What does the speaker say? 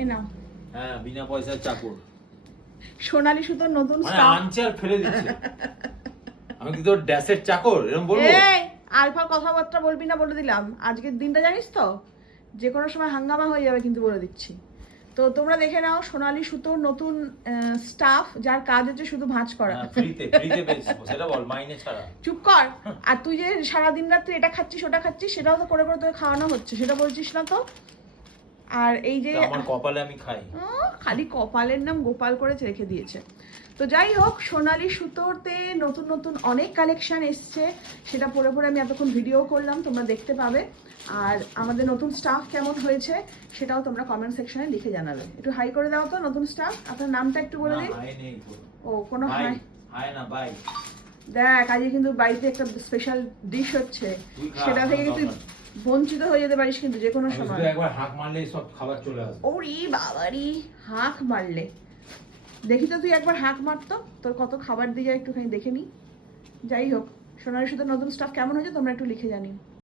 এ নাও। হ্যাঁ, বিনা পয়সার চাকর। সোনালী সুতোর নতুন মানে স্টাফ। আনছে আর ফেলে দিচ্ছে। আমি কি তোর ড্যাশের চাকর এরকম বলবো? এই আলফা কথাবার্তা বলবি না বলে দিলাম। আজকের দিনটা জানিস তো, যে কোনো সময় হাঙ্গামা হয়ে যাবে কিন্তু বলে দিচ্ছি। তো তোমরা দেখে নাও সোনালী সুতোর নতুন স্টাফ, যার কাজ হচ্ছে শুধু ভাঁজ করা। ফ্রিতে পেয়েছিস সেটা বল, মাইনে ছাড়া। চুপ কর। আর তুই যে সারাদিন রাত্রে এটা খাচ্ছিস ওটা খাচ্ছিস, সেটাও তো করে করে তোকে খাওয়ানো হচ্ছে, সেটা বলছিস না তো। আর এই যে আমার কপালে আমি খাই। খালি কপালের নাম গোপাল করে রেখে দিয়েছে। তো যাই হোক, সোনালী সুতোতে নতুন নতুন অনেক কালেকশন এসছে, সেটা পরে পরে আমি এতক্ষণ ভিডিও করলাম, তোমরা দেখতে পাবে। আর আমাদের নতুন স্টাফ কেমন হয়েছে সেটাও তোমরা কমেন্ট সেকশনে লিখে জানাবে। একটু হাই করে দাও তো নতুন স্টাফ, আপনার নামটা একটু বলে দিন। ও কোনো হাই না বাই। দেখ, আজকে কিন্তু বাড়িতে একটা স্পেশাল ডিশ হচ্ছে, সেটা থেকে তুই বঞ্চিত হয়ে যেতে পারিস কিন্তু যে কোনো সময়। একবার হাঁক মারলেই সব খাবার চলে আসবে। ওরে বাবারি, হাঁক মারলে দেখি তো, তুই একবার হাঁক মারতো, তোর কত খাবার দিয়ে যায় একটুখানি দেখে নি। যাই হোক, সোনালী সুতোর নতুন স্টাফ কেমন হয়েছে তোমরা একটু লিখে জানিও।